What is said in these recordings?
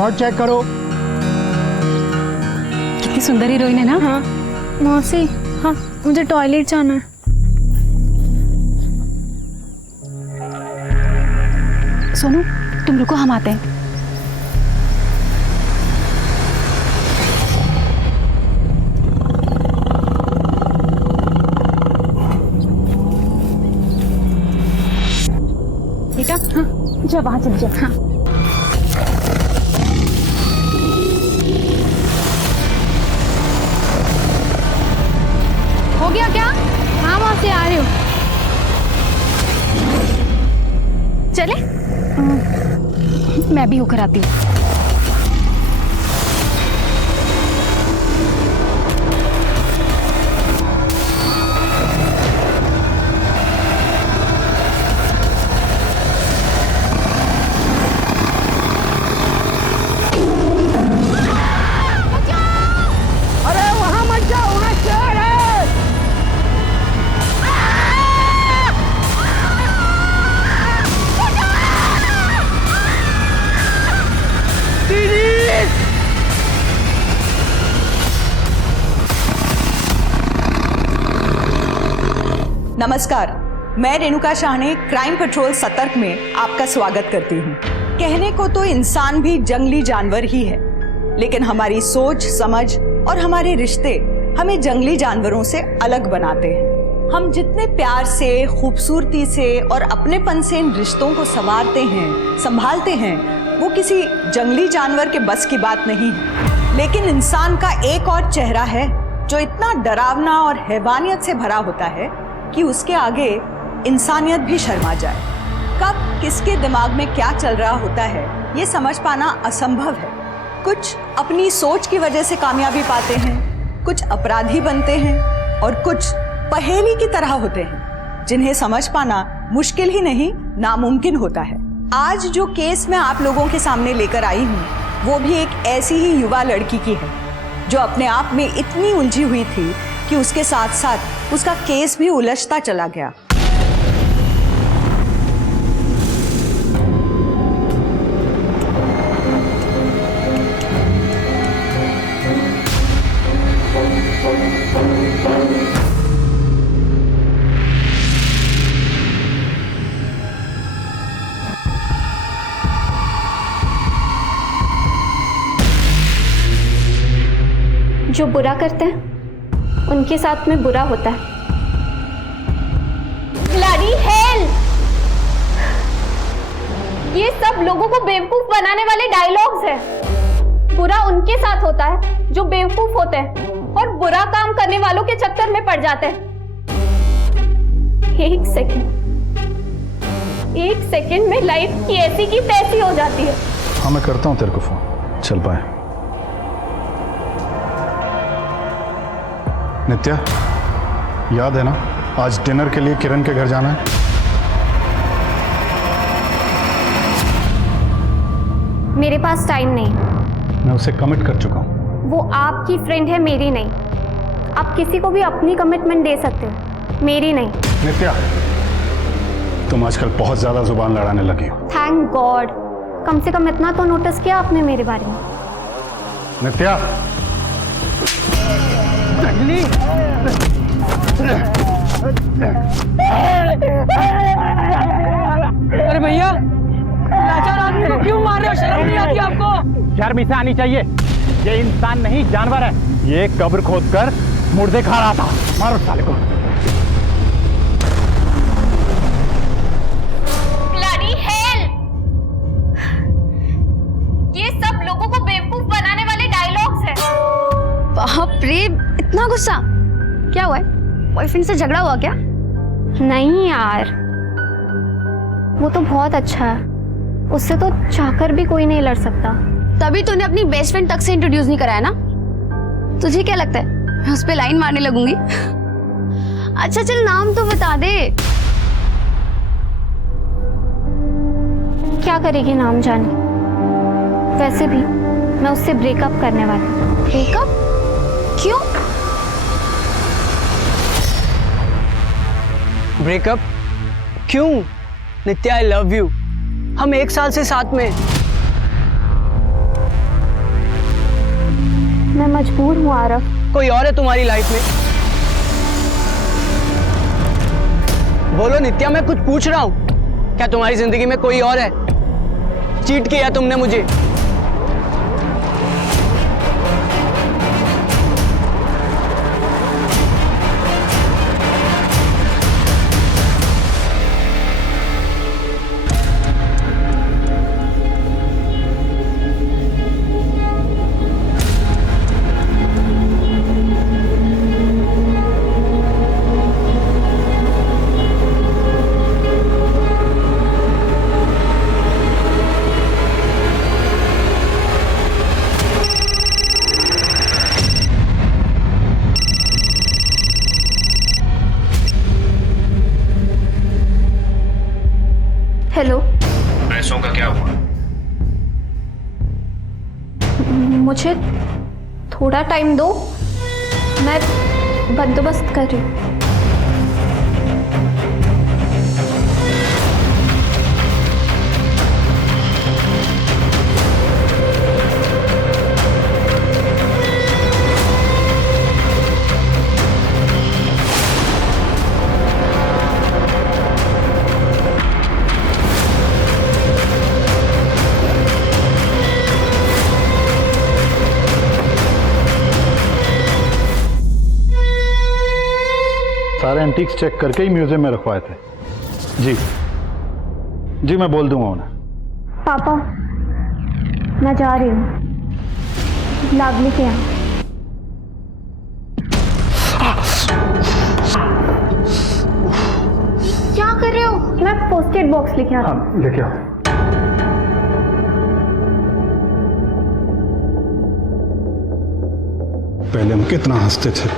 Shot check करो। कितनी सुंदर हीरोइन है ना। हाँ मौसी, हाँ मुझे टॉयलेट जाना है। सोनू तुम रुको, हम आते हैं। बेटा हाँ जा, वहां चल जा। हाँ हो गया क्या? हाँ मौसी आ रही हूँ। चले, मैं भी होकर आती हूँ। अरे वहां मत जाओ, वहां शेर है। नमस्कार, मैं रेणुका शाहने क्राइम पेट्रोल सतर्क में आपका स्वागत करती हूँ। कहने को तो इंसान भी जंगली जानवर ही है, लेकिन हमारी सोच समझ और हमारे रिश्ते हमें जंगली जानवरों से अलग बनाते हैं। हम जितने प्यार से, खूबसूरती से और अपनेपन से इन रिश्तों को संवारते हैं, संभालते हैं, वो किसी जंगली जानवर के बस की बात नहीं है। लेकिन इंसान का एक और चेहरा है जो इतना डरावना और हैवानियत से भरा होता है कि उसके आगे इंसानियत भी शर्मा जाए। कब किसके दिमाग में क्या चल रहा होता है ये समझ पाना असंभव है। कुछ अपनी सोच की वजह से कामयाबी पाते हैं, कुछ अपराधी बनते हैं और कुछ पहेली की तरह होते हैं जिन्हें समझ पाना मुश्किल ही नहीं नामुमकिन होता है। आज जो केस मैं आप लोगों के सामने लेकर आई हूँ वो भी एक ऐसी ही युवा लड़की की है जो अपने आप में इतनी उलझी हुई थी कि उसके साथ साथ उसका केस भी उलझता चला गया। जो बुरा करते हैं उनके साथ में बुरा होता है। Bloody hell! ये सब लोगों को बेवकूफ बनाने वाले डायलॉग्स हैं। बुरा उनके साथ होता है जो बेवकूफ होते हैं और बुरा काम करने वालों के चक्कर में पड़ जाते हैं। एक सेकंड में लाइफ की ऐसी की तैसी हो जाती है। हाँ मैं करता हूँ तेरे को फोन, चल पाए। नित्या, याद है ना आज डिनर के लिए किरण के घर जाना है? मेरे पास टाइम नहीं। मैं उसे कमिट कर चुका हूँ। वो आपकी फ्रेंड है, मेरी नहीं। आप किसी को भी अपनी कमिटमेंट दे सकते हो, मेरी नहीं। नित्या, तुम आजकल बहुत ज्यादा जुबान लड़ाने लगी हो। थैंक गॉड, कम से कम इतना तो नोटिस किया आपने मेरे बारे में। नित्या, अरे भैया, लाचार आदमी को क्यों मार रहे हो? शर्म नहीं आती आपको? शर्म इसे आनी चाहिए। ये इंसान नहीं जानवर है। ये कब्र खोदकर मुर्दे खा रहा था। मारो साले को। Bloody hell! ये सब लोगों को बेवकूफ बनाने वाले डायलॉग्स हैं। बाप रे, इतना गुस्सा क्या हुआ है? बॉयफ्रेंड से झगड़ा हुआ क्या? नहीं यार, वो तो बहुत अच्छा है। उससे तो चाहकर भी कोई नहीं लड़ सकता। तभी तूने अपनी बेस्ट फ्रेंड तक से इंट्रोड्यूस नहीं कराया ना? तुझे क्या लगता है मैं उस पे लाइन मारने लगूंगी? अच्छा चल नाम तो बता दे। क्या करेगी नाम जाने। वैसे भी मैं उससे ब्रेकअप करने वाली हूँ। ब्रेकअप? क्यों? ब्रेकअप क्यों? नित्या, आई लव यू। हम 1 साल से साथ में। मैं मजबूर हूँ आरव। कोई और है तुम्हारी लाइफ में? बोलो नित्या, मैं कुछ पूछ रहा हूँ। क्या तुम्हारी जिंदगी में कोई और है? चीट किया तुमने मुझे। हेलो, पैसों का क्या हुआ? मुझे थोड़ा टाइम दो, मैं बंदोबस्त कर रही हूँ। सारे एंटीक्स चेक करके ही म्यूजियम में रखवाए थे। जी जी, मैं बोल दूंगा उन्हें। पापा, मैं जा रही हूँ लावली के यहाँ। क्या कर रहे हो? मैं पोस्टेड बॉक्स लेके आती हूँ। हाँ, लेके आओ। पहले हम कितना हंसते थे,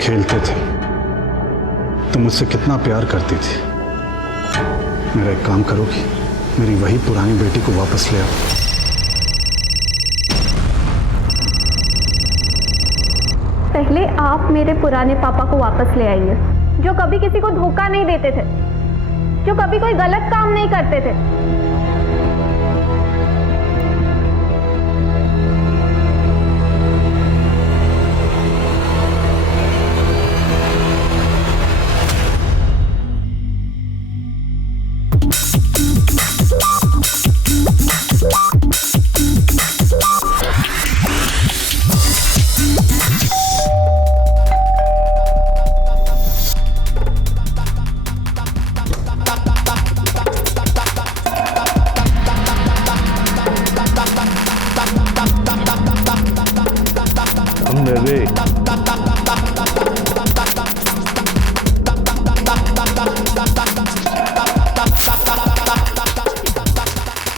खेलते थे, तुम मुझसे कितना प्यार करती थी। मेरा एक काम करोगी? मेरी वही पुरानी बेटी को वापस ले आओ। पहले आप मेरे पुराने पापा को वापस ले आइए, जो कभी किसी को धोखा नहीं देते थे, जो कभी कोई गलत काम नहीं करते थे।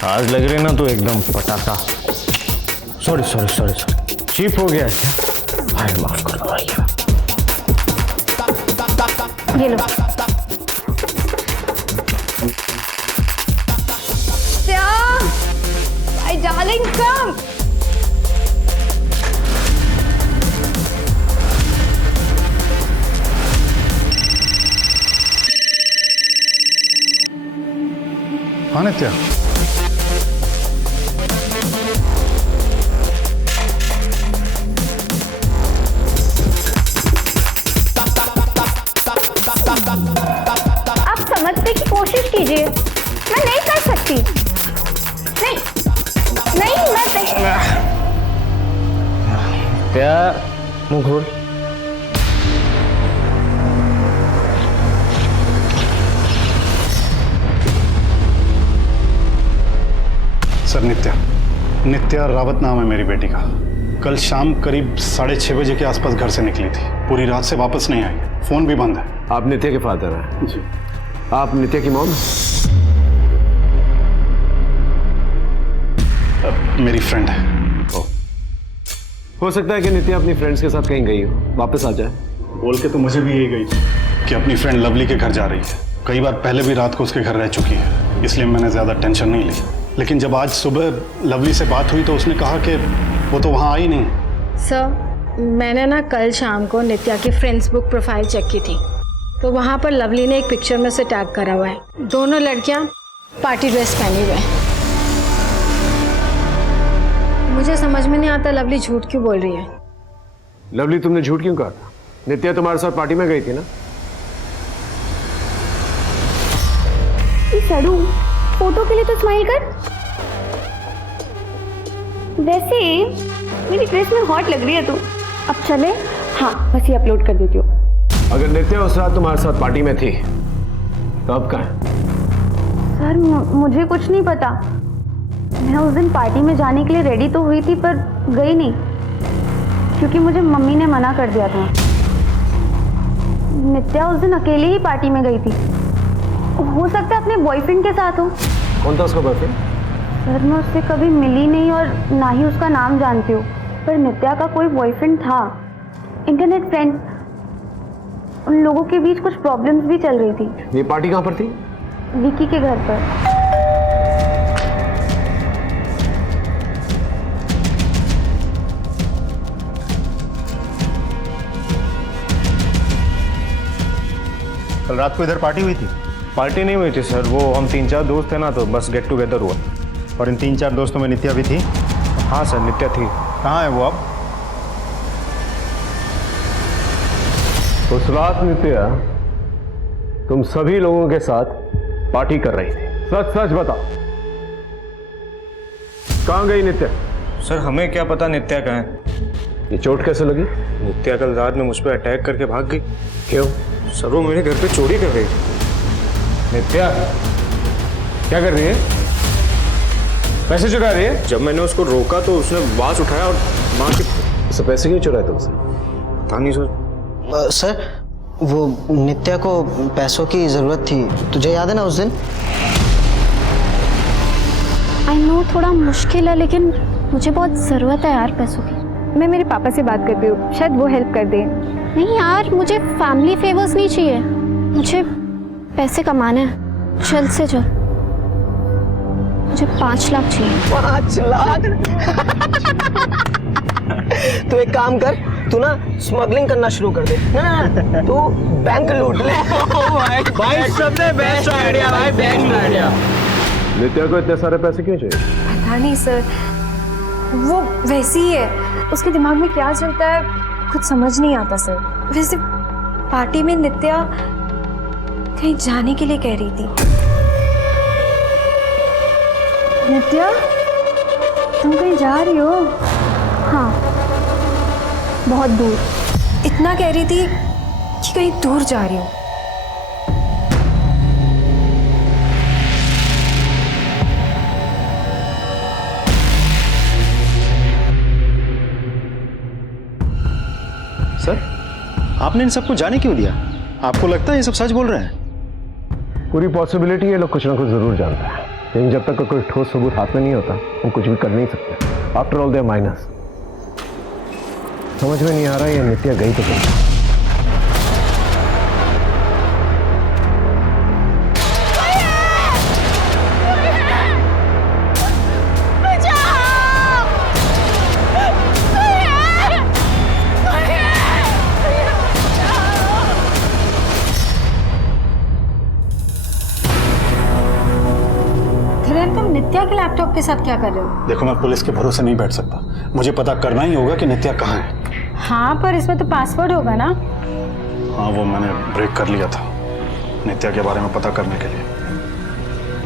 आज लग रही ना तो एकदम पटाखा। Sorry sorry sorry sorry, cheap हो गया क्या? भाई माफ कर दो भैया। ये लो। My darling, come. हाँ नित्या, आप समझने की कोशिश कीजिए। मैं नहीं कर सकती। नहीं नहीं, मैं नहीं। क्या मुंह खोल। सर नित्या रावत नाम है मेरी बेटी का। कल शाम करीब 6:30 बजे के आसपास घर से निकली थी, पूरी रात से वापस नहीं आई, फोन भी बंद है। आप नित्या के फादर हैं? जी। आप नित्या की मॉम? मेरी फ्रेंड है। हो सकता है कि नित्या अपनी फ्रेंड्स के साथ कहीं गई हो, वापस आ जाए। बोल के तो मुझे भी यही गई कि अपनी फ्रेंड लवली के घर जा रही है। कई बार पहले भी रात को उसके घर रह चुकी है, इसलिए मैंने ज़्यादा टेंशन नहीं ली। लेकिन जब आज सुबह लवली से बात हुई तो उसने कहा कि वो तो वहाँ आई नहीं। सर, मैंने ना कल शाम को नित्या की फ्रेंड्स बुक प्रोफाइल चेक की थी, तो वहाँ पर लवली ने एक पिक्चर में से टैग करा हुआ है। दोनों लड़कियाँ पार्टी ड्रेस पहनी हुई हैं। मुझे समझ में नहीं आता लवली झूठ क्यों बोल रही है। लवली, तुमने झूठ क्यों कहा था? नित्या तुम्हारे साथ पार्टी में गई थी ना? सड़ू, फोटो के लिए तो स्माइल कर। वैसे मेरी ड्रेस में हॉट लग रही है तू। अब चले? हाँ, बस ये अपलोड कर देती हूँ। अगर नित्या उस रात तुम्हारे साथ पार्टी में थी तो अब कहाँ है? सर मुझे कुछ नहीं पता। मैं उस दिन पार्टी में जाने के लिए रेडी तो हुई थी पर गई नहीं, क्योंकि मुझे मम्मी ने मना कर दिया था। नित्या उस दिन अकेले ही पार्टी में गई थी। हो सकता है अपने बॉयफ्रेंड के साथ हो। कौन था उसका बॉयफ्रेंड? सर मैं उससे कभी मिली नहीं और ना ही उसका नाम जानती हूँ, पर नित्या का कोई बॉयफ्रेंड था, इंटरनेट फ्रेंड। उन लोगों के बीच कुछ प्रॉब्लम्स भी चल रही थी। ये पार्टी कहाँ पर थी? विकी के घर पर। कल रात को इधर पार्टी हुई थी? पार्टी नहीं हुई थी सर, वो हम 3-4 दोस्त थे ना, तो बस गेट टुगेदर हुआ। और इन 3-4 दोस्तों में नित्या भी थी? हाँ सर, नित्या थी। कहाँ है वो अब? उस रात नित्या तुम सभी लोगों के साथ पार्टी कर रही थी, सच सच बताओ, कहाँ गई नित्या? सर हमें क्या पता नित्या कहाँ है। ये चोट कैसे लगी? नित्या कल रात में मुझ पर अटैक करके भाग गई। क्यों? सर वो मेरे घर पे चोरी कर रही थी। नित्या क्या कर रही है? पैसे चुरा रही है? जब मैंने उसको रोका तो उसने बांस उठाया और मार के। उससे पैसे क्यों चुराए तुमसे? पता नहीं सर। सर वो नित्या को पैसों की जरूरत थी, तुझे याद है ना उस दिन? आई नो थोड़ा मुश्किल है, लेकिन मुझे बहुत ज़रूरत है यार पैसों की। मैं मेरे पापा से बात करती हूँ, शायद वो हेल्प कर दे। नहीं यार, मुझे फैमिली फेवर्स नहीं चाहिए, मुझे पैसे कमाने हैं, जल्द से जल्द। मुझे 5 लाख चाहिए। 5 लाख? तो एक काम कर, तू ना स्मगलिंग करना शुरू कर दे ना, तू बैंक लूट ले। भाई सबसे बेस्ट आइडिया भाई, बेस्ट आइडिया। नित्या को इतने सारे पैसे क्यों चाहिए? पता नहीं सर, वो वैसी ही है, उसके दिमाग में क्या चलता है कुछ समझ नहीं आता सर। वैसे पार्टी में नित्या कहीं जाने के लिए कह रही थी। नित्या तुम कहीं जा रही हो? हाँ, बहुत दूर। इतना कह रही थी कि कहीं दूर जा रही हो। सर आपने इन सबको जाने क्यों दिया? आपको लगता है ये सब सच बोल रहे हैं? पूरी पॉसिबिलिटी ये लोग कुछ ना कुछ जरूर जानता है, लेकिन जब तक कोई ठोस सबूत हाथ में नहीं होता वो कुछ भी कर नहीं सकते। After all they are minus. समझ में नहीं आ रहा ये नित्या गई तो कहीं। तुम नित्या के लैपटॉप के साथ क्या कर रहे हो? देखो मैं पुलिस के भरोसे नहीं बैठ सकता, मुझे पता करना ही होगा कि नित्या कहाँ है। हाँ, पर इसमें तो पासवर्ड होगा ना? हाँ वो मैंने ब्रेक कर लिया था नित्या के बारे में पता करने के लिए,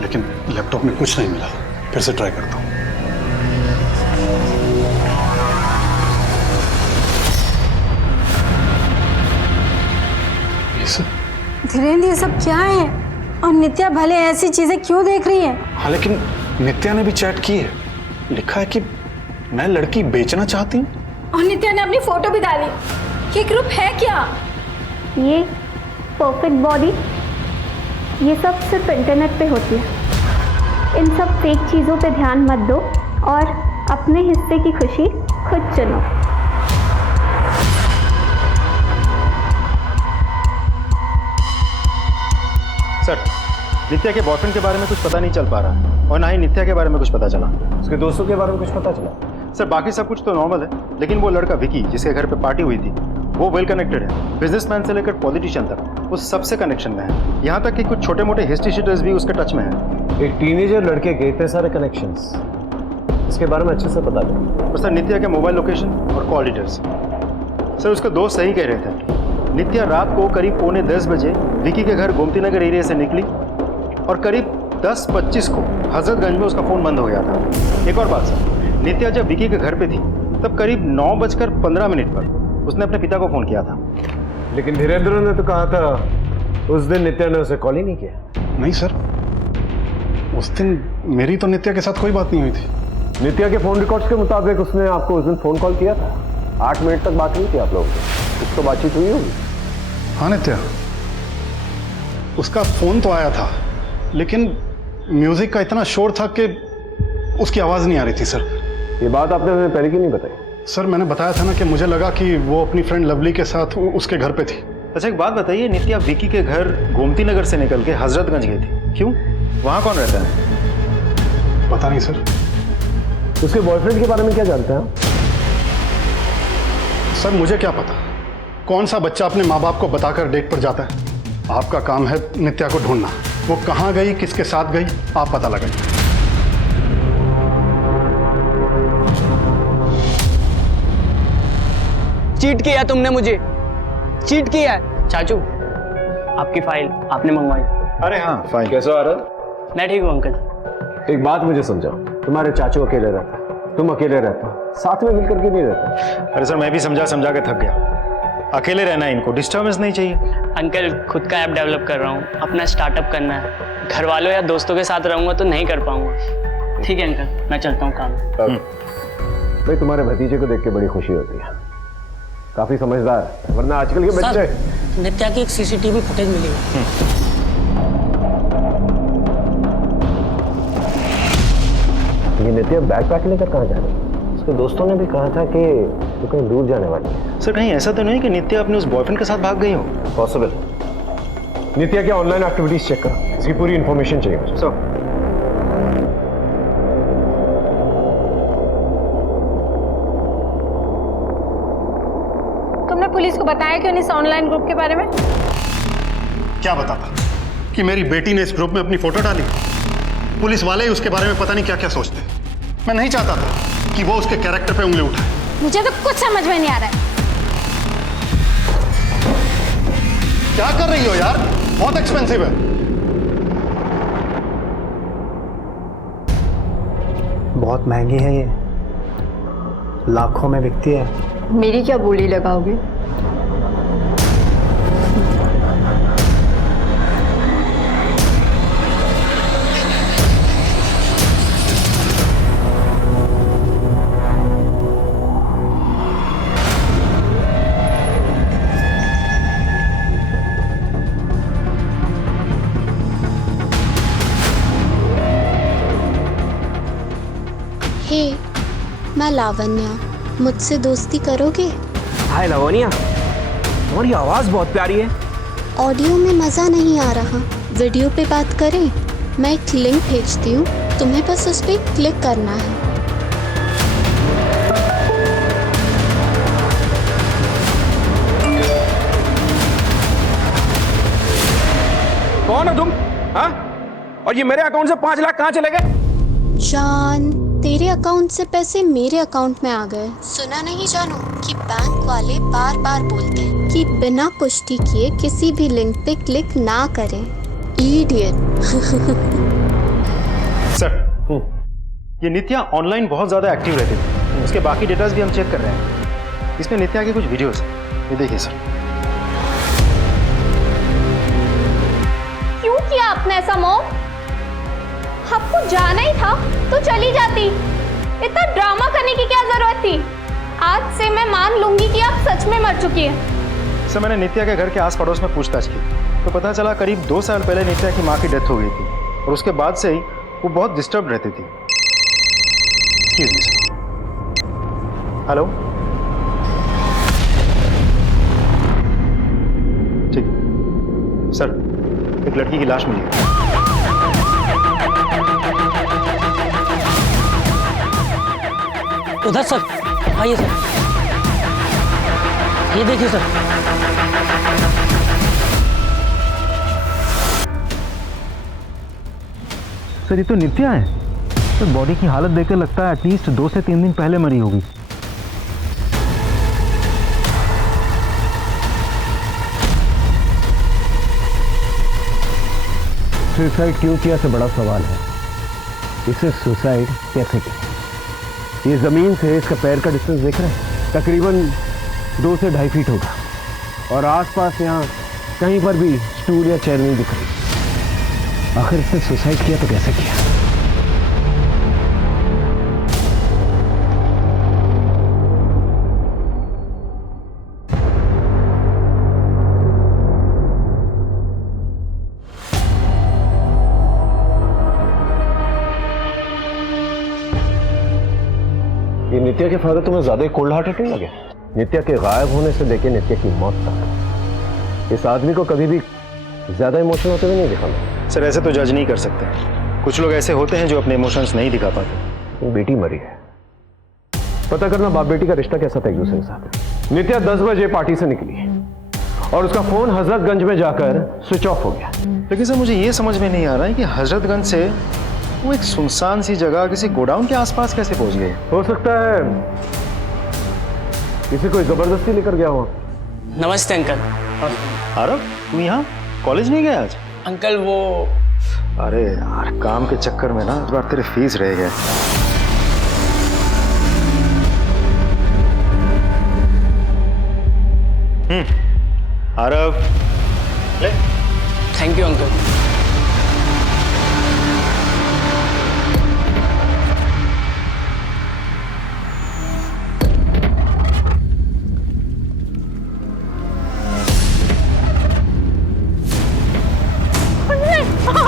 लेकिन लैपटॉप में कुछ नहीं मिला। फिर से ट्राई करता हूँ। धीरेन्द्र ये सब क्या है? और नित्या भले ऐसी चीजें क्यों देख रही है? हाँ लेकिन नित्या ने भी चैट की है, लिखा है कि मैं लड़की बेचना चाहती हूँ। और नित्या ने अपनी फोटो भी डाली। ये ग्रुप है क्या? ये परफेक्ट बॉडी, ये सब सिर्फ इंटरनेट पे होती है। इन सब फेक चीज़ों पे ध्यान मत दो और अपने हिस्से की खुशी खुद चुनो। सर नित्या के बॉयफ्रेंड के बारे में कुछ पता नहीं चल पा रहा है, और ना ही नित्या के बारे में कुछ पता चला। उसके दोस्तों के बारे में कुछ पता चला? सर बाकी सब कुछ तो नॉर्मल है, लेकिन वो लड़का विकी जिसके घर पे पार्टी हुई थी वो वेल कनेक्टेड है, बिजनेसमैन से लेकर पॉलिटिशियन तक वो सबसे कनेक्शन में है। यहाँ तक कि कुछ छोटे मोटे हिस्ट्री शीटर्स भी उसके टच में है। एक टीनेजर लड़के के इतने सारे कनेक्शंस, इसके बारे में अच्छे से पता चला। और सर नित्या के मोबाइल लोकेशन और कॉल डिटेल्स सर उसका दोस्त सही कह रहे थे। नित्या रात को करीब 9:45 बजे विकी के घर गोमती नगर एरिया से निकली और करीब 10:25 को हजरतगंज में उसका फ़ोन बंद हो गया था। एक और बात सर, नित्या जब विकी के घर पे थी तब करीब 9:15 पर उसने अपने पिता को फ़ोन किया था। लेकिन धीरेन्द्र ने तो कहा था उस दिन नित्या ने उसे कॉल ही नहीं किया। नहीं सर, उस दिन मेरी तो नित्या के साथ कोई बात नहीं हुई थी। नित्या के फोन रिकॉर्ड्स के मुताबिक उसने आपको उस दिन फोन कॉल किया था। 8 मिनट तक बात हुई थी आप लोगों की, कुछ तो बातचीत हुई होगी। हाँ नित्या, उसका फोन तो आया था लेकिन म्यूजिक का इतना शोर था कि उसकी आवाज नहीं आ रही थी सर। ये बात आपने हमें पहले क्यों नहीं बताई? सर मैंने बताया था ना कि मुझे लगा कि वो अपनी फ्रेंड लवली के साथ उसके घर पे थी। अच्छा एक बात बताइए, नित्या विकी के घर गोमती नगर से निकल के हजरतगंज गई थी, क्यों? वहाँ कौन रहता है? पता नहीं सर। उसके बॉयफ्रेंड के बारे में क्या जानते हैं आप? सर मुझे क्या पता, कौन सा बच्चा अपने माँ बाप को बताकर डेट पर जाता है। आपका काम है नित्या को ढूंढना, वो कहाँ गई, किसके साथ गई, आप पता लगाइए। चीट किया तुमने मुझे, चीट किया है। चाचू, आपकी फाइल आपने मंगवाई। अरे हाँ फाइल। कैसा आ रहा? मैं ठीक हूँ अंकल। एक बात मुझे समझाओ, तुम्हारे चाचू अकेले रहते, तुम अकेले रहते, साथ में मिलकर के नहीं रहते। अरे सर मैं भी समझा समझा के थक गया। अकेले रहना है, इनको डिस्टर्बेंस नहीं चाहिए। अंकल खुद का ऐप डेवलप कर रहा हूँ, अपना स्टार्टअप करना है। घर वालों या दोस्तों के साथ रहूँगा तो नहीं कर पाऊँगा। ठीक है अंकल, मैं चलता हूँ काम। भाई तुम्हारे भतीजे को देख के बड़ी खुशी होती है, काफी समझदार है, वरना आजकल के बच्चे। नित्या की एक सीसीटीवी फुटेज मिली है। ये नित्या बैग पैक लेकर कहाँ जा रही है? उसके दोस्तों ने भी कहा था कि वो कहीं दूर जाने वाली है। सर कहीं ऐसा तो नहीं कि नित्या अपने उस बॉयफ्रेंड के साथ भाग गई हो? पॉसिबल। नित्या के ऑनलाइन एक्टिविटीज चेक करो, इसकी पूरी इंफॉर्मेशन चाहिए मुझे। सर तुमने पुलिस को बताया क्यों नहीं इस ऑनलाइन ग्रुप के बारे में? क्या बताता कि मेरी बेटी ने इस ग्रुप में अपनी फोटो डाली? पुलिस वाले ही उसके बारे में पता नहीं क्या क्या सोचते। मैं नहीं चाहता था कि वो उसके कैरेक्टर पे उंगली उठाए। मुझे तो कुछ समझ में नहीं आ रहा है। क्या कर रही हो यार, बहुत एक्सपेंसिव है। बहुत महंगी है ये, लाखों में बिकती है। मेरी क्या बोली लगाओगे? हे, मैं लावण्या, मुझसे दोस्ती करोगे? हाय लावण्या, तुम्हारी आवाज बहुत प्यारी है। ऑडियो में मज़ा नहीं आ रहा, वीडियो पे बात करें? मैं एक लिंक भेजती हूँ, तुम्हें बस उस पर क्लिक करना है। कौन हो तुम? हाँ? और ये मेरे अकाउंट से 5 लाख कहाँ चले गए? जान, तेरे अकाउंट से पैसे मेरे अकाउंट में आ गए। सुना नहीं जानू कि बैंक वाले बार बार बोलते हैं कि बिना पुष्टि किए किसी भी लिंक पे क्लिक ना करें। इडियट। सर ये नित्या ऑनलाइन बहुत ज़्यादा एक्टिव रहती थी, उसके बाकी डेटाज भी हम चेक कर रहे हैं। इसमें नित्या की कुछ वीडियोस हैं, ये देखिए सर। क्यों किया आपने ऐसा मॉम? आपको जाना ही था तो चली जाती, इतना ड्रामा करने की क्या जरूरत थी? आज से मैं मान लूंगी कि आप सच में मर चुकी हैं। सर मैंने नित्या के घर के आस पड़ोस में पूछताछ की तो पता चला करीब 2 साल पहले नित्या की माँ की डेथ हो गई थी और उसके बाद से ही वो बहुत डिस्टर्ब रहती थी। Excuse me sir. हेलो, ठीक है सर, एक लड़की की लाश मिली है। उधर सर, आइए सर, ये देखिए सर। सर ये तो नित्या है। तो बॉडी की हालत देखकर लगता है एटलीस्ट 2 से 3 दिन पहले मरी होगी। सुसाइड क्यों किया से बड़ा सवाल है, इसे सुसाइड कैसे किया। ये जमीन से इसका पैर का डिस्टेंस देख रहे हैं, तकरीबन 2 से 2.5 फीट होगा, और आसपास यहाँ कहीं पर भी स्टूल या चेयर नहीं दिख रही। आखिर इसने सुसाइड किया तो कैसे किया। ये नित्या के फादर तुम्हें ज्यादा कोल्ड हार्टेड नहीं लगे? नित्या के गायब होने से लेके नित्या की मौत तक इस आदमी को कभी भी ज्यादा इमोशनल होते हुए नहीं दिखा मैं। सर ऐसे तो जज नहीं कर सकते, कुछ लोग ऐसे होते हैं जो अपने इमोशंस नहीं दिखा पाते। बेटी मरी है, पता करना बाप बेटी का रिश्ता कैसा था एक दूसरे के साथ। नित्या 10 बजे पार्टी से निकली और उसका फोन हजरतगंज में जाकर स्विच ऑफ हो गया। लेकिन सर मुझे ये समझ में नहीं आ रहा है कि हजरतगंज से वो एक सुनसान सी जगह किसी गोडाउन के आसपास कैसे पहुंच गए। हो सकता है किसी कोई जबरदस्ती लेकर गया हो। नमस्ते अंकल। आरव तू यहाँ कॉलेज नहीं गया आज? अंकल वो अरे यार काम के चक्कर में ना इस बार तेरे फीस रह गए। आरव ले। Thank you uncle.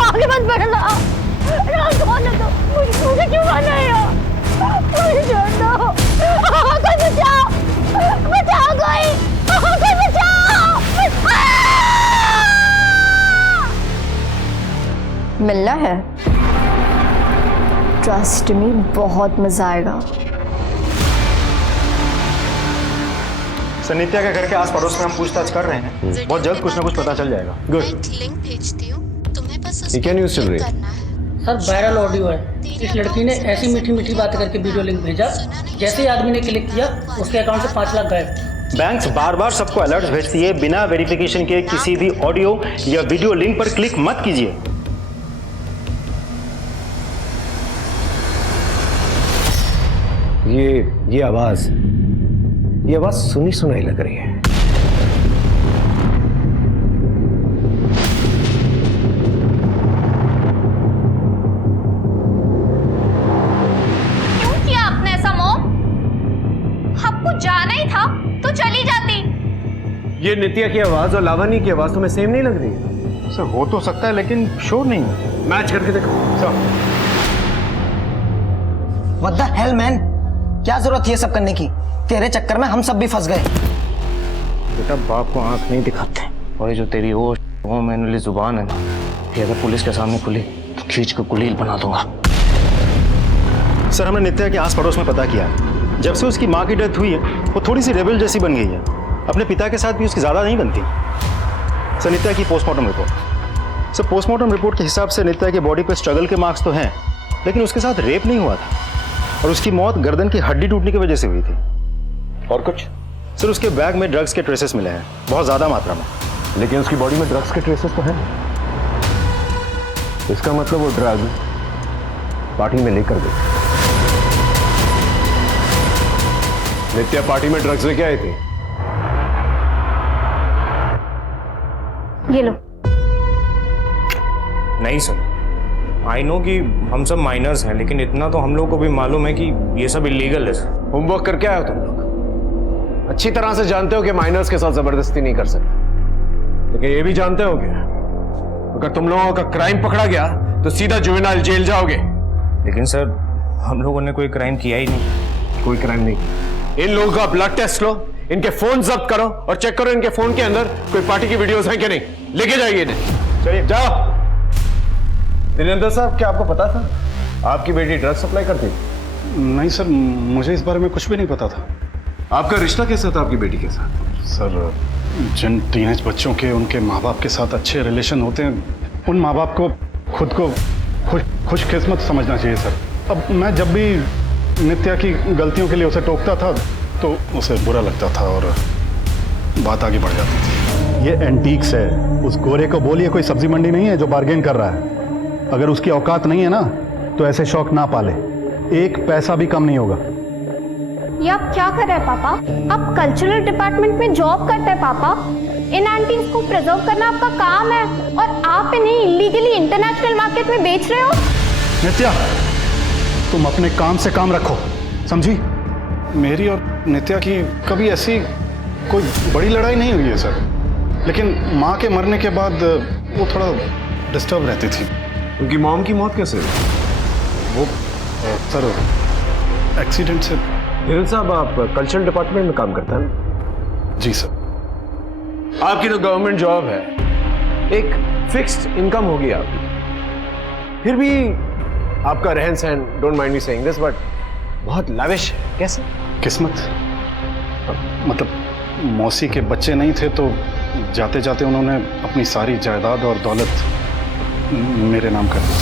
आगे मत बढ़ना, मुझे क्यों मारना है यार? मुझे छोड़ दो, कोई बचाओ, बचाओ कोई बचाओ। मिलना है? ट्रस्ट मी, बहुत मजा आएगा। सर नित्या के घर के आस पड़ोस में हम पूछताछ कर रहे हैं, बहुत जल्द कुछ ना कुछ पता चल जाएगा। गुड। ये क्या न्यूज़ चल रही है? सर वायरल ऑडियो है, इस लड़की ने ऐसी मीठी मीठी बात करके वीडियो लिंक भेजा, जैसे ही आदमी ने क्लिक किया उसके अकाउंट से 5 लाख गायब। बैंक्स बार बार सबको अलर्ट भेजती है, बिना वेरिफिकेशन के किसी भी ऑडियो या वीडियो लिंक पर क्लिक मत कीजिए। ये आवाज सुनी सुनाई लग रही है। ये नित्या की आवाज और लावनी की आवाज तुम्हें सेम नहीं लग रही है? सर हो तो सकता है लेकिन श्योर नहीं है। मैच करके देखो। Sir What the hell man? क्या जरूरत है सब करने की? तेरे चक्कर में हम सब भी फंस गए। बेटा बाप को आंख नहीं दिखाते, और ये जो तेरी वो मैनुअली जुबान है ना, ये अगर पुलिस के सामने खुली तो खींच कर गुलील बना दूंगा। सर हमने नित्या के आस पड़ोस में पता किया है, जब से उसकी माँ की डेथ हुई है वो थोड़ी सी रेबल जैसी बन गई है। अपने पिता के साथ भी उसकी ज़्यादा नहीं बनती। सर नित्या की postmortem report. Sir postmortem report के हिसाब से नित्या के बॉडी पे स्ट्रगल के मार्क्स तो हैं, लेकिन उसके साथ रेप नहीं हुआ था और उसकी मौत गर्दन की हड्डी टूटने की वजह से हुई थी। और कुछ? सर उसके बैग में ड्रग्स के ट्रेसेस मिले हैं, बहुत ज़्यादा मात्रा में। लेकिन उसकी बॉडी में ड्रग्स के ट्रेसेस तो हैं। इसका मतलब वो ड्रग पार्टी में लेकर गई। नित्या पार्टी में ड्रग्स लेके आई थी। ये लो। नहीं सर, आई नो कि हम सब माइनर्स हैं, लेकिन इतना तो हम लोग को भी मालूम है कि ये सब इलीगल है। होमवर्क करके आए हो तुम लोग? अच्छी तरह से जानते हो कि माइनर्स के साथ जबरदस्ती नहीं कर सकते, लेकिन ये भी जानते हो कि अगर तुम लोगों का क्राइम पकड़ा गया तो सीधा जुवेनाइल जेल जाओगे। लेकिन सर हम लोगों ने कोई क्राइम किया ही नहीं। कोई क्राइम नहीं। इन लोगों का ब्लड टेस्ट लो, इनके फोन जब्त करो और चेक करो इनके फोन के अंदर कोई पार्टी की वीडियोस हैं कि नहीं। लेके जाइए इन्हें। चलिए जाओ। दिनेंद्र साहब, क्या आपको पता था आपकी बेटी ड्रग सप्लाई करती? नहीं सर, मुझे इस बारे में कुछ भी नहीं पता था। आपका रिश्ता कैसा था आपकी बेटी के साथ? सर जिन टीनेज बच्चों के उनके माँ बाप के साथ अच्छे रिलेशन होते हैं, उन माँ बाप को खुद को खुशकिस्मत समझना चाहिए सर। अब मैं जब भी नित्या की गलतियों के लिए उसे टोकता था तो उसे बुरा लगता था और बात आगे बढ़ जाती थी। ये एंटीक्स है, उस गोरे को बोलिए कोई सब्जी मंडी नहीं है जो बार्गेन कर रहा है। अगर उसकी औकात नहीं है ना तो ऐसे शौक ना पाले, एक पैसा भी कम नहीं होगा। ये आप क्या कर रहे हैं पापा? आप कल्चरल डिपार्टमेंट में जॉब करते हैं पापा। इन एंटीज को प्रिजर्व करना आपका काम है और आप इन्हें इलीगली इंटरनेशनल मार्केट में बेच रहे हो। नित्या, तुम अपने काम से काम रखो, समझी? मेरी और नित्या की कभी ऐसी कोई बड़ी लड़ाई नहीं हुई है सर, लेकिन माँ के मरने के बाद वो थोड़ा डिस्टर्ब रहती थी। उनकी मॉम की मौत कैसे हुई? वो सर एक्सीडेंट से। हिरल साहब, आप कल्चरल डिपार्टमेंट में काम करते हैं? जी सर। आपकी तो गवर्नमेंट जॉब है, एक फिक्स्ड इनकम होगी आपकी, फिर भी आपका रहन सहन, don't mind me saying this, but बहुत लाविश है। कैसे? किस्मत, मतलब मौसी के बच्चे नहीं थे तो जाते जाते उन्होंने अपनी सारी जायदाद और दौलत मेरे नाम कर दी।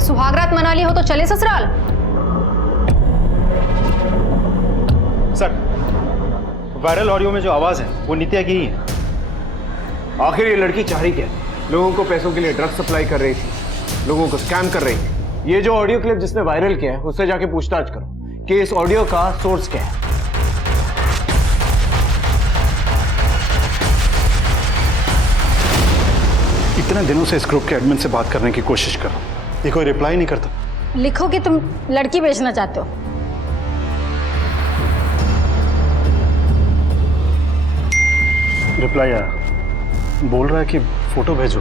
सुहागरात मना ली हो तो चले ससुराल। सर, वायरल ऑडियो में जो आवाज है वो नित्या की ही है। आखिर ये लड़की चाह रही क्या? लोगों को पैसों के लिए ड्रग्स सप्लाई कर रही थी, लोगों को स्कैम कर रही थी। ये जो ऑडियो क्लिप जिसने वायरल किया है उससे जाके पूछताछ करो कि इस ऑडियो का सोर्स क्या है। इतने दिनों से इस ग्रुप के एडमिन से बात करने की कोशिश कर रहा हूं, ये कोई रिप्लाई नहीं करता। लिखो कि तुम लड़की बेचना चाहते हो। रिप्लाई आया, बोल रहा है कि फोटो भेजो।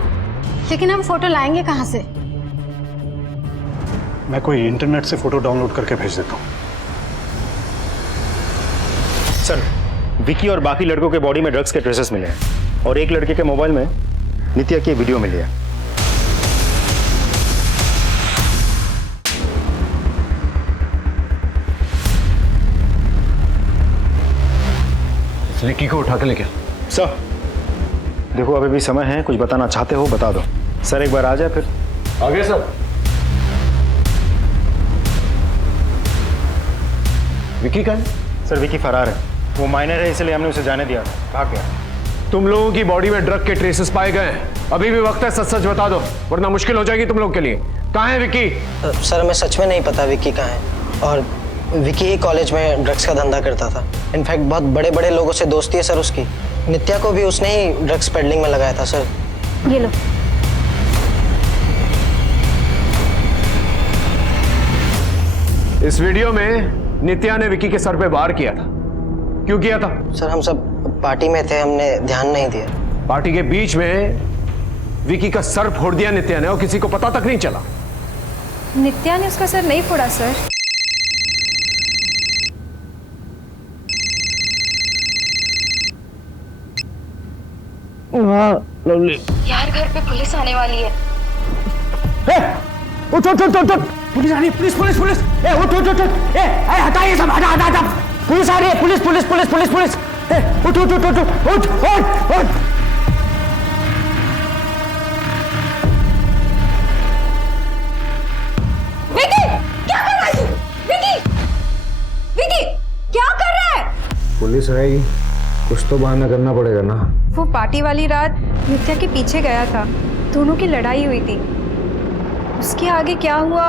लेकिन हम फोटो लाएंगे कहाँ से? मैं कोई इंटरनेट से फोटो डाउनलोड करके भेज देता हूँ। सर, विकी और बाकी लड़कों के बॉडी में ड्रग्स के ट्रेसेस मिले हैं और एक लड़के के मोबाइल में नित्या की वीडियो मिली है। विकी को उठा के लेके। सर, देखो अभी भी समय है, कुछ बताना चाहते हो बता दो। सर एक बार आ जाए फिर। आगे सर। विकी कहाँ है? सर विकी फरार है, वो माइनर है इसलिए हमने उसे जाने दिया। कहा क्या? तुम लोगों की बॉडी में ड्रग के ट्रेसेस पाए गए हैं, अभी भी वक्त है, सच सच बता दो वरना मुश्किल हो जाएगी तुम लोग के लिए। कहाँ है विकी? सर हमें सच में नहीं पता विकी कहाँ है, और विकी ही कॉलेज में ड्रग्स का धंधा करता था। इनफैक्ट बहुत बड़े बड़े लोगों से दोस्ती है सर उसकी। नित्या को भी उसने ही ड्रग्स पेडलिंग में लगाया था सर। ये लो। इस वीडियो में नित्या ने विकी के सर पे वार किया था। क्यों किया था? सर हम सब पार्टी में थे, हमने ध्यान नहीं दिया। पार्टी के बीच में विकी का सर फोड़ दिया नित्या ने और किसी को पता तक नहीं चला। नित्या ने उसका सर नहीं फोड़ा सर। यार घर पे पुलिस आने वाली है। उठ उठ उठ उठ, पुलिस आ रही है, पुलिस पुलिस पुलिस। ए उठ उठ उठ, ए हटा ये सब, हटा हटा हटा, पुलिस आ रही है, police police police police police. ए उठ उठ उठ उठ उठ उठ उठ। विकी क्या कर रहा है तू? विकी विकी क्या कर रहा है? पुलिस आएगी, कुछ तो बहाना करना पड़ेगा ना। वो पार्टी वाली रात नित्या के पीछे गया था, दोनों की लड़ाई हुई थी। उसके आगे क्या हुआ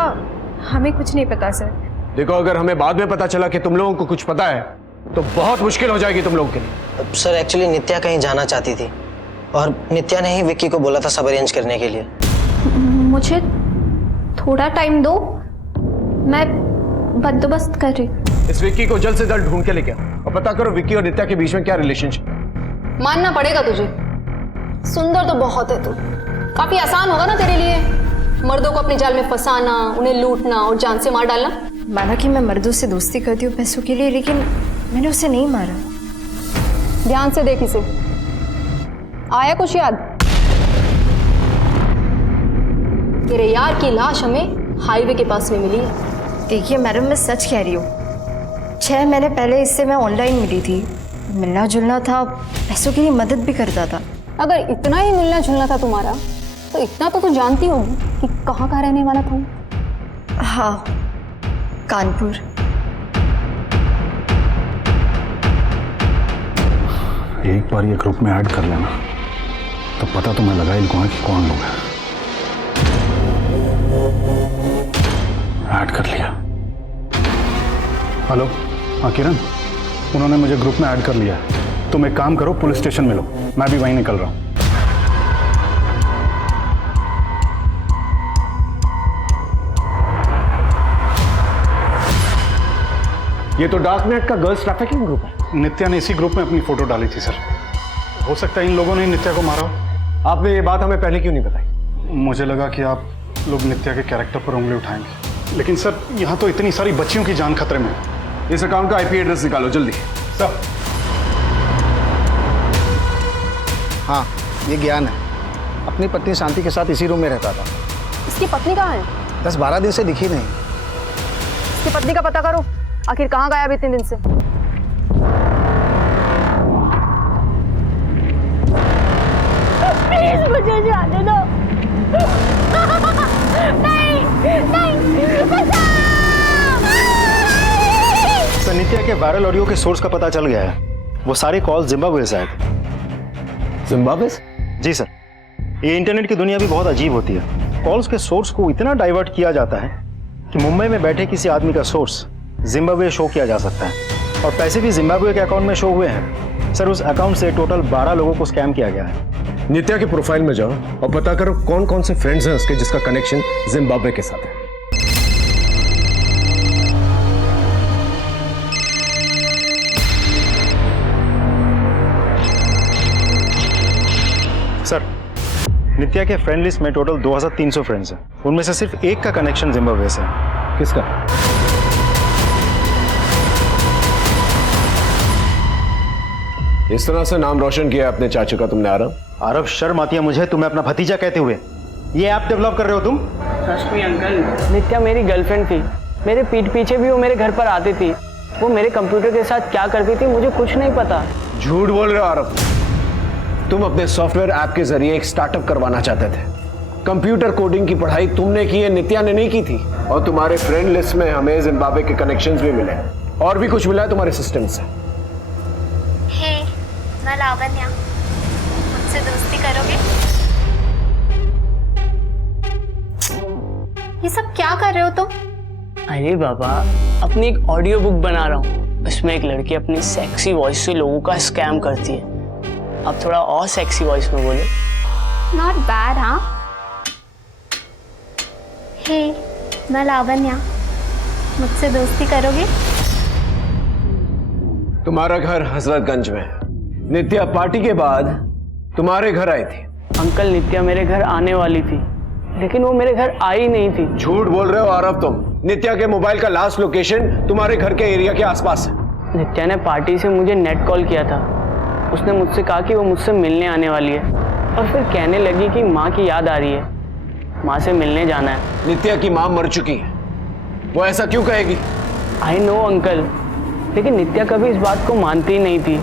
हमें कुछ नहीं पता सर। देखो अगर हमें बाद में पता चला कि तुम लोगों को कुछ पता है तो बहुत मुश्किल हो जाएगी तुम लोगों के लिए। सर एक्चुअली नित्या कहीं जाना चाहती थी और नित्या ने ही विक्की को बोला था सब अरेंज करने के लिए। मुझे थोड़ा टाइम दो, मैं बंदोबस्त कर रही हूँ। इस विक्की को जल्द से जल्द ढूंढ के लेके आओ और पता करो विक्की और नित्या के बीच में क्या रिलेशनशिप। मानना पड़ेगा तुझे, सुंदर तो बहुत है तू। काफी आसान होगा ना तेरे लिए मर्दों को अपने जाल में फंसाना, उन्हें लूटना और जान से मार डालना। माना कि मैं मर्दों से दोस्ती करती हूँ पैसों के लिए, लेकिन मैंने उसे नहीं मारा। ध्यान से देख इसे, आया कुछ याद? तेरे यार की लाश हमें हाईवे के पास में मिली है। देखिए मैडम, मैं सच कह रही हूँ। 6 महीने पहले इससे मैं ऑनलाइन मिली थी, मिलना जुलना था, पैसों के लिए मदद भी करता था। अगर इतना ही मिलना जुलना था तुम्हारा तो इतना तो तू जानती होगी कि कहाँ का रहने वाला था। हाँ, कानपुर। एक बार ये ग्रुप में ऐड कर लेना, तो पता तो मैं लगा ही लूंगा कि कौन लोग हैं। ऐड कर लिया। हेलो, हाँ किरण, उन्होंने मुझे ग्रुप में ऐड कर लिया है। तुम एक काम करो, पुलिस स्टेशन मिलो, मैं भी वहीं निकल रहा हूँ। ये तो डार्क नेट का गर्ल्स ट्रैफिकिंग ग्रुप है। नित्या ने इसी ग्रुप में अपनी फोटो डाली थी सर। हो सकता है इन लोगों ने नित्या को मारा हो। आपने ये बात हमें पहले क्यों नहीं बताई? मुझे लगा कि आप लोग नित्या के कैरेक्टर पर उंगली उठाएंगे, लेकिन सर यहाँ तो इतनी सारी बच्चियों की जान खतरे में है। इस अकाउंट का आईपी एड्रेस निकालो जल्दी। सर। हाँ, ये ज्ञान है। अपनी पत्नी शांति के साथ इसी रूम में रहता था। इसकी पत्नी कहाँ है? 10-12 दिन से दिखी नहीं। इसकी पत्नी का पता करो, आखिर कहाँ गायब इतने दिन से। प्लीज मुझे जाने दो। नहीं, नहीं, बचाओ। सर, नित्या के वायरल ऑडियो के सोर्स का पता चल गया है। वो सारे कॉल जिम्बाब्वे से आए थे। जिम्बाब्वे? जी सर। ये इंटरनेट की दुनिया भी बहुत अजीब होती है। कॉल्स के सोर्स को इतना डाइवर्ट किया जाता है कि मुंबई में बैठे किसी आदमी का सोर्स जिम्बाब्वे शो किया जा सकता है, और पैसे भी जिम्बाब्वे के अकाउंट में शो हुए हैं। सर, उस अकाउंट से टोटल 12 लोगों को स्कैम किया गया है। नित्या के प्रोफाइल में जाओ और पता करो कौन कौन से फ्रेंड्स हैं उसके जिसका कनेक्शन जिम्बाब्वे के साथ है। सर, नित्या के फ्रेंड लिस्ट में टोटल 2300 फ्रेंड्स हैं। उनमें से सिर्फ एक का कनेक्शन जिम्बाब्वे से है। किसका? इस तरह से नाम रोशन किया अपने चाचू का तुमने आरव? आरव, शर्म आती है मुझे तुम्हें अपना भतीजा कहते हुए। ये ऐप डेवलप कर रहे हो तुम? ट्रस्ट मी अंकल, नित्या मेरी गर्लफ्रेंड थी। मेरे पीठ पीछे भी वो मेरे घर पर आती थी। वो मेरे कंप्यूटर के साथ क्या करती थी मुझे कुछ नहीं पता। झूठ बोल रहे हो आरव। तुम अपने सॉफ्टवेयर ऐप के जरिए एक स्टार्टअप करवाना चाहते थे। कंप्यूटर कोडिंग की पढ़ाई तुमने की है, नित्या ने नहीं की थी। और तुम्हारे फ्रेंड लिस्ट में हमें जिम्बाब्वे के कनेक्शंस भी मिले, और भी कुछ मिला है तुम्हारे सिस्टम से। हे, मैं लावण्या, मुझसे दोस्ती करोगे? ये सब क्या कर रहे हो तुम? अरे बाबा, अपनी एक ऑडियो बुक बना रहा हूँ। उसमें एक लड़की अपनी सेक्सी वॉइस से लोगों का स्कैम करती है। अब थोड़ा और सेक्सी वॉइस में बोले। नॉट बैड, हाँ। हे, मैं लावण्या, मुझसे दोस्ती करोगे? तुम्हारा घर हजरतगंज में है। नित्या पार्टी के बाद तुम्हारे घर आई थी। अंकल, नित्या मेरे घर आने वाली थी, लेकिन वो मेरे घर आई नहीं थी। झूठ बोल रहे हो आरव तुम। नित्या के मोबाइल का लास्ट लोकेशन तुम्हारे घर के एरिया के आसपास है। नित्या ने पार्टी से मुझे नेट कॉल किया था। उसने मुझसे कहा कि वो मुझसे मिलने आने वाली है, और फिर कहने लगी कि माँ की याद आ रही है, माँ से मिलने जाना है। नित्या की माँ मर चुकी है, वो ऐसा क्यों कहेगी? आई नो अंकल, लेकिन नित्या कभी इस बात को मानती ही नहीं थी।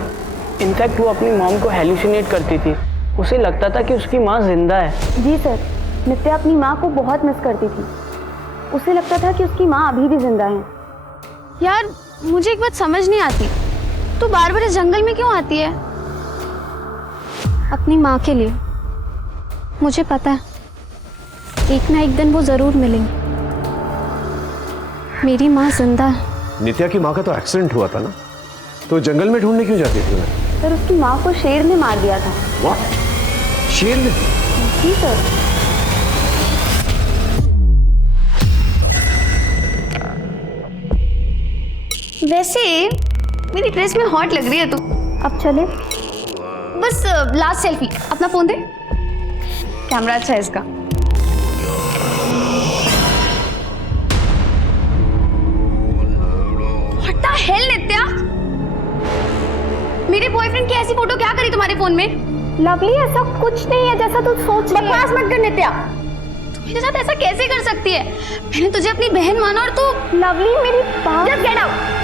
इनफैक्ट वो अपनी मॉम को हेलुसिनेट करती थी। उसे लगता था कि उसकी माँ जिंदा है। जी सर, नित्या अपनी माँ को बहुत मिस करती थी। उसे लगता था कि उसकी माँ अभी भी जिंदा है। यार, मुझे एक बात समझ नहीं आती, तू बार बार इस जंगल में क्यों आती है? अपनी माँ के लिए। मुझे पता है एक ना एक दिन वो जरूर मिलेंगी। मेरी माँ जिंदा है। नित्या की माँ का तो एक्सीडेंट हुआ था ना, तो जंगल में ढूंढने क्यों जाती थी? सर, उसकी माँ को शेर ने मार दिया था। व्हाट? शेर ने? जी सर। वैसे मेरी ड्रेस में हॉट लग रही है तू। अब चले? बस लास्ट सेल्फी। अपना फोन दे, कैमरा अच्छा है इसका। What the hell, नित्या? मेरे बॉयफ्रेंड की ऐसी फोटो क्या करी तुम्हारे फोन में? लवली, ऐसा कुछ नहीं है जैसा तू सोच रही है। बकवास मत कर नित्या। तू मेरे साथ ऐसा कैसे कर सकती है? मैंने तुझे अपनी बहन माना और तू। लवली, मेरी बात। Just get out.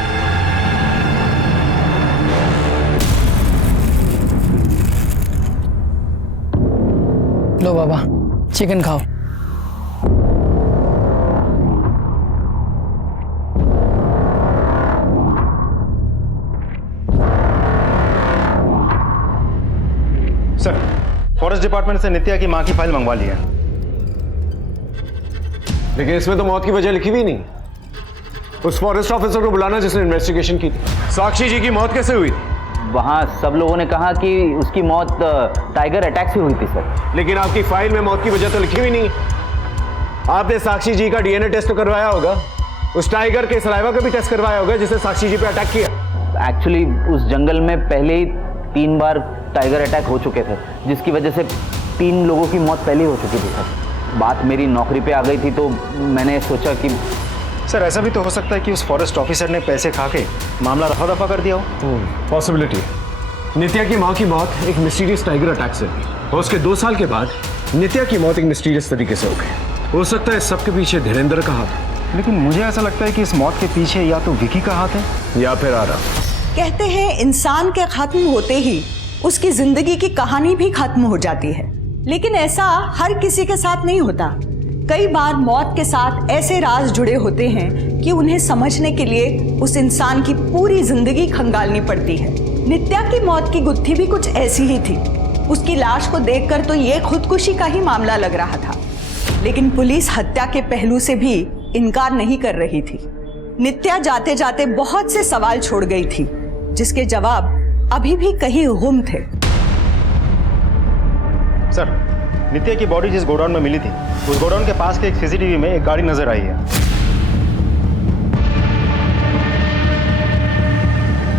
लो बाबा, चिकन खाओ। सर, फॉरेस्ट डिपार्टमेंट से नित्या की माँ की फाइल मंगवा ली है। लेकिन इसमें तो मौत की वजह लिखी हुई नहीं। उस फॉरेस्ट ऑफिसर को बुलाना जिसने इन्वेस्टिगेशन की थी। साक्षी जी की मौत कैसे हुई? वहाँ सब लोगों ने कहा कि उसकी मौत टाइगर अटैक से हुई थी सर। लेकिन आपकी फाइल में मौत की वजह तो लिखी हुई नहीं। आपने साक्षी जी का डीएनए टेस्ट तो करवाया होगा, उस टाइगर के सलाइवा का भी टेस्ट करवाया होगा जिसने साक्षी जी पे अटैक किया। एक्चुअली उस जंगल में पहले ही 3 बार टाइगर अटैक हो चुके थे, जिसकी वजह से 3 लोगों की मौत पहले हो चुकी थी सर। बात मेरी नौकरी पे आ गई थी तो मैंने सोचा कि सर ऐसा भी तो हो सकता है कि उस फॉरेस्ट ऑफिसर ने पैसे खा के मामला रफा दफा कर दिया हो। पॉसिबिलिटी है। नित्या की माँ की मौत एक मिस्टीरियस टाइगर अटैक से हुई और उसके 2 साल के बाद नित्या की मौत एक मिस्टीरियस तरीके से हो गई। हो सकता है सबके पीछे धीरेन्द्र का हाथ है। लेकिन मुझे ऐसा लगता है कि इस मौत के पीछे या तो विकी का हाथ है या फिर आरा। कहते हैं इंसान के खत्म होते ही उसकी जिंदगी की कहानी भी खत्म हो जाती है, लेकिन ऐसा हर किसी के साथ नहीं होता। कई बार मौत के साथ ऐसे राज जुड़े होते हैं कि उन्हें समझने के लिए उस इंसान की पूरी जिंदगी खंगालनी पड़ती है। नित्या की मौत की गुत्थी भी कुछ ऐसी ही थी। उसकी लाश को देखकर तो ये खुदकुशी का ही मामला लग रहा था, लेकिन पुलिस हत्या के पहलू से भी इनकार नहीं कर रही थी। नित्या जाते जाते बहुत से सवाल छोड़ गई थी, जिसके जवाब अभी भी कहीं गुम थे। सर, नित्या की बॉडी जिस गोडाउन में मिली थी, उस गोडाउन के पास के एक सीसीटीवी में एक गाड़ी नजर आई है।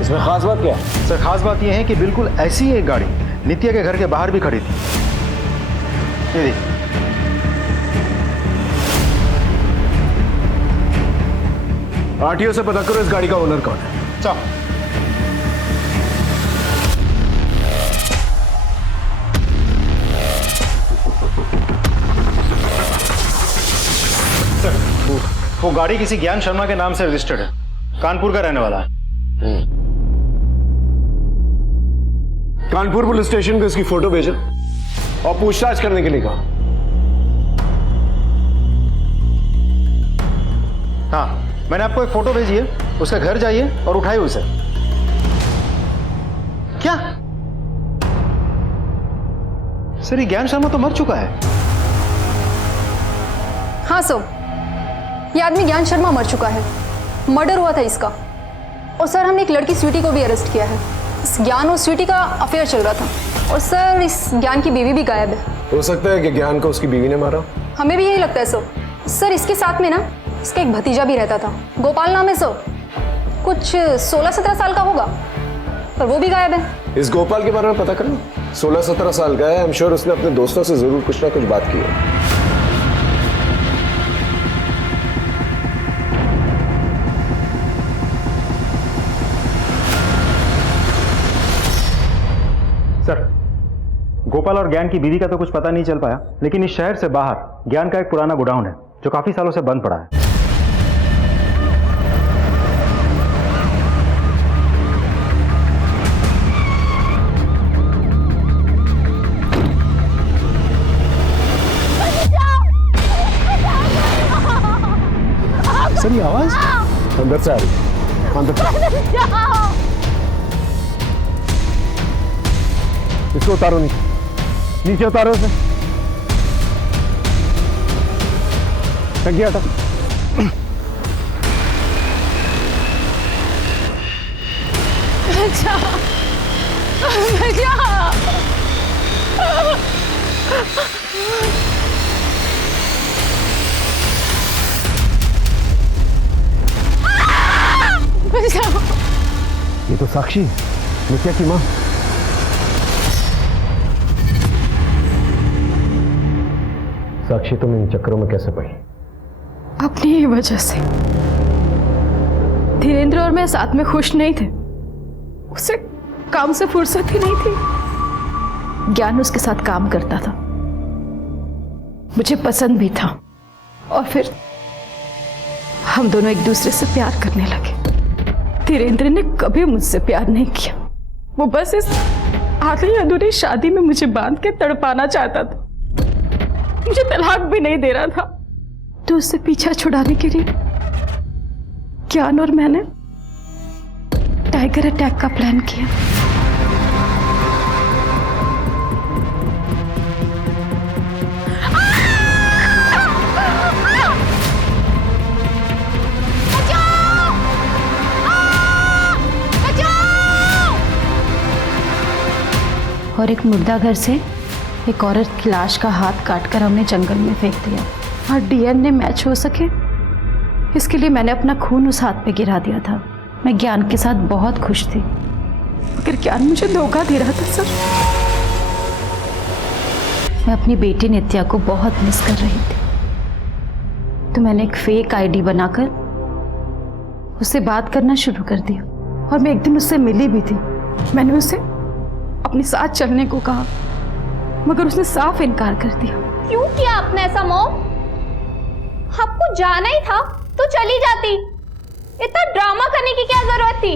इसमें खास बात क्या है? सर खास बात यह है कि बिल्कुल ऐसी एक गाड़ी नित्या के घर के बाहर भी खड़ी थी। ये देखिए। आरटीओ से पता करो इस गाड़ी का ओनर कौन है। चलो। सर, वो गाड़ी किसी ज्ञान शर्मा के नाम से रजिस्टर्ड है, कानपुर का रहने वाला है। कानपुर पुलिस स्टेशन को इसकी फोटो भेजो और पूछताछ करने के लिए कहा। हाँ, मैंने आपको एक फोटो भेजी है, उसके घर जाइए और उठाइए उसे। क्या सर, ये ज्ञान शर्मा तो मर चुका है। हाँ सर, ये आदमी ज्ञान शर्मा मर चुका है। मर्डर हुआ था इसका। और सर हमने एक लड़की स्वीटी को भी अरेस्ट किया है। इस ज्ञान और स्वीटी का अफेयर चल रहा था। और सर इस ज्ञान की बीवी भी गायब है। हो सकता है कि ज्ञान को उसकी बीवी ने मारा। हमें भी यही लगता है सर। सर इसके साथ में ना इसका एक भतीजा भी रहता था, गोपाल नाम है सर। कुछ 16-17 साल का होगा, पर वो भी गायब है। इस गोपाल के बारे में पता करना। 16-17 साल का है। आई एम श्योर उसने अपने दोस्तों से जरूर कुछ ना कुछ बात की है। सर, गोपाल और ज्ञान की बीवी का तो कुछ पता नहीं चल पाया, लेकिन इस शहर से बाहर ज्ञान का एक पुराना गोडाउन है जो काफी सालों से बंद पड़ा है। सर ये आवाज अंदर से आ रही है। अंदर इसको उतारो, नीचे उतारो उसे। टंकी हटा। ये तो साक्षी, नित्या की माँ। साक्षी तुम इन चक्करों में कैसे पड़ी? अपनी ही वजह से। धीरेन्द्र और मैं साथ में खुश नहीं थे। उसे काम से फुर्सत ही नहीं थी। ज्ञान उसके साथ काम करता था, मुझे पसंद भी था, और फिर हम दोनों एक दूसरे से प्यार करने लगे। धीरेन्द्र ने कभी मुझसे प्यार नहीं किया। वो बस इस आधी अधूरी शादी में मुझे बांध के तड़पाना चाहता था। मुझे तलाक भी नहीं दे रहा था। तो उससे पीछा छुड़ाने के लिए ज्ञान और मैंने टाइगर अटैक का प्लान किया। और एक मुर्दा घर से एक औरत की लाश का हाथ काटकर हमने जंगल में फेंक दिया और डीएनए मैच हो सके इसके लिए मैंने अपना खून उस हाथ पे गिरा दिया था। मैं ज्ञान के साथ बहुत खुश थी, मगर ज्ञान मुझे धोखा दे रहा था सर। मैं अपनी बेटी नित्या को बहुत मिस कर रही थी, तो मैंने एक फेक आईडी बनाकर उससे बात करना शुरू कर दिया और मैं एक दिन उससे मिली भी थी। मैंने उसे अपने साथ चलने को कहा, मगर उसने साफ इनकार कर दिया। क्यों किया आपने ऐसा मॉम? आपको जाना ही था तो चली जाती, इतना ड्रामा करने की क्या जरूरत थी?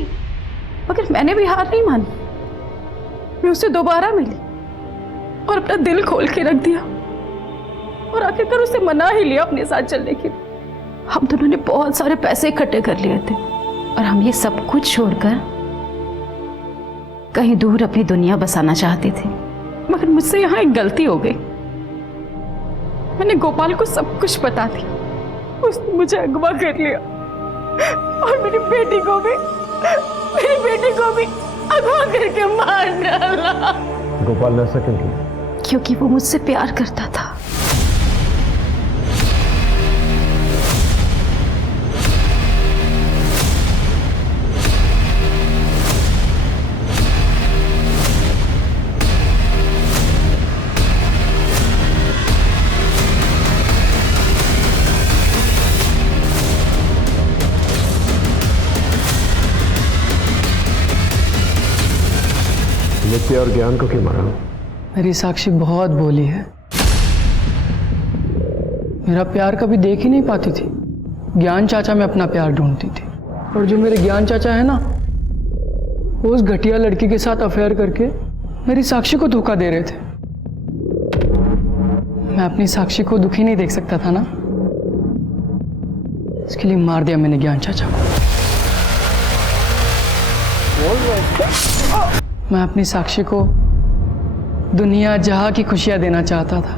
मगर मैंने भी हार नहीं मानी। मैं उससे दोबारा मिली और अपना दिल खोल के रख दिया और आखिरकार उसे मना ही लिया अपने साथ चलने के लिए। हम दोनों ने बहुत सारे पैसे इकट्ठे कर लिए थे और हम ये सब कुछ छोड़कर कहीं दूर अपनी दुनिया बसाना चाहते थे। मगर मुझसे यहाँ एक गलती हो गई। मैंने गोपाल को सब कुछ बता दिया। उसने मुझे अगवा कर लिया और मेरी बेटी को भी अगवा करके मार डाला। गोपाल ने ऐसा क्यों किया? क्योंकि वो मुझसे प्यार करता था। नित्या और ज्ञान को क्यों मारा? मेरी साक्षी बहुत भोली है, मेरा प्यार कभी देख ही नहीं पाती थी। ज्ञान चाचा में अपना प्यार ढूंढती थी और जो मेरे ज्ञान चाचा है ना, वो उस घटिया लड़की के साथ अफेयर करके मेरी साक्षी को धोखा दे रहे थे। मैं अपनी साक्षी को दुखी नहीं देख सकता था ना, इसके लिए मार दिया मैंने ज्ञान चाचा को। मैं अपनी साक्षी को दुनिया जहाँ की खुशियाँ देना चाहता था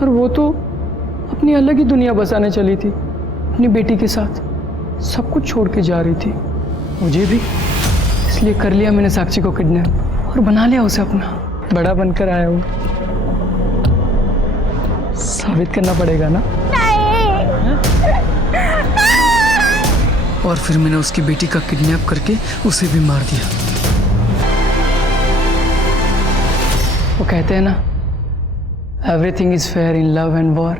और वो तो अपनी अलग ही दुनिया बसाने चली थी अपनी बेटी के साथ। सब कुछ छोड़ के जा रही थी, मुझे भी। इसलिए कर लिया मैंने साक्षी को किडनैप और बना लिया उसे अपना। बड़ा बनकर आया हूँ, साबित करना पड़ेगा ना। और फिर मैंने उसकी बेटी का किडनैप करके उसे भी मार दिया। वो कहते हैं ना, everything is fair in love and war.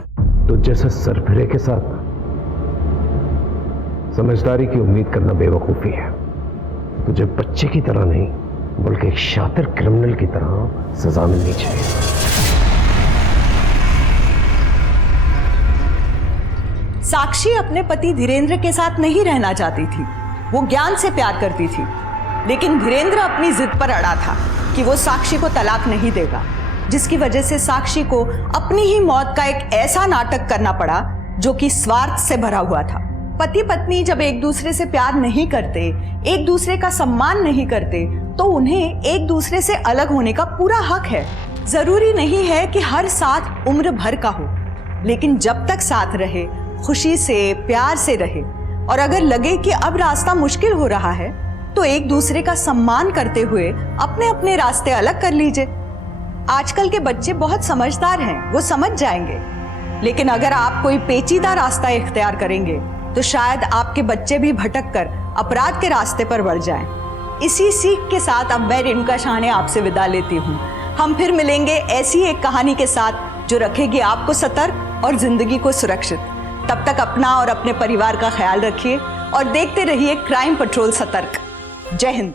तो जैसे सरफिरे के साथ समझदारी की उम्मीद करना बेवकूफी है। तुझे बच्चे की तरह नहीं, बल्कि एक शातिर क्रिमिनल की तरह सजा मिलनी चाहिए। साक्षी अपने पति धीरेन्द्र के साथ नहीं रहना चाहती थी, वो ज्ञान से प्यार करती थी। लेकिन धीरेन्द्र अपनी जिद पर अड़ा था कि वो साक्षी को तलाक नहीं देगा, जिसकी वजह से साक्षी को अपनी ही मौत का एक ऐसा नाटक करना पड़ा जो कि स्वार्थ से भरा हुआ था। पति पत्नी जब एक दूसरे से प्यार नहीं करते, एक दूसरे का सम्मान नहीं करते, तो उन्हें एक दूसरे से अलग होने का पूरा हक है। जरूरी नहीं है कि हर साथ उम्र भर का हो, लेकिन जब तक साथ रहे, खुशी से प्यार से रहे। और अगर लगे कि अब रास्ता मुश्किल हो रहा है, तो एक दूसरे का सम्मान करते हुए अपने अपने रास्ते अलग कर लीजिए। आजकल के बच्चे बहुत समझदार हैं, वो समझ जाएंगे। लेकिन अगर आप कोई पेचीदा रास्ता इख्तियार करेंगे, तो शायद आपके बच्चे भी भटक कर अपराध के रास्ते पर बढ़ जाएं। इसी सीख के साथ अब मैं रेणुका शाहने आपसे विदा लेती हूँ। हम फिर मिलेंगे ऐसी एक कहानी के साथ जो रखेगी आपको सतर्क और जिंदगी को सुरक्षित। तब तक अपना और अपने परिवार का ख्याल रखिए और देखते रहिए क्राइम पेट्रोल सतर्क। जय हिंद।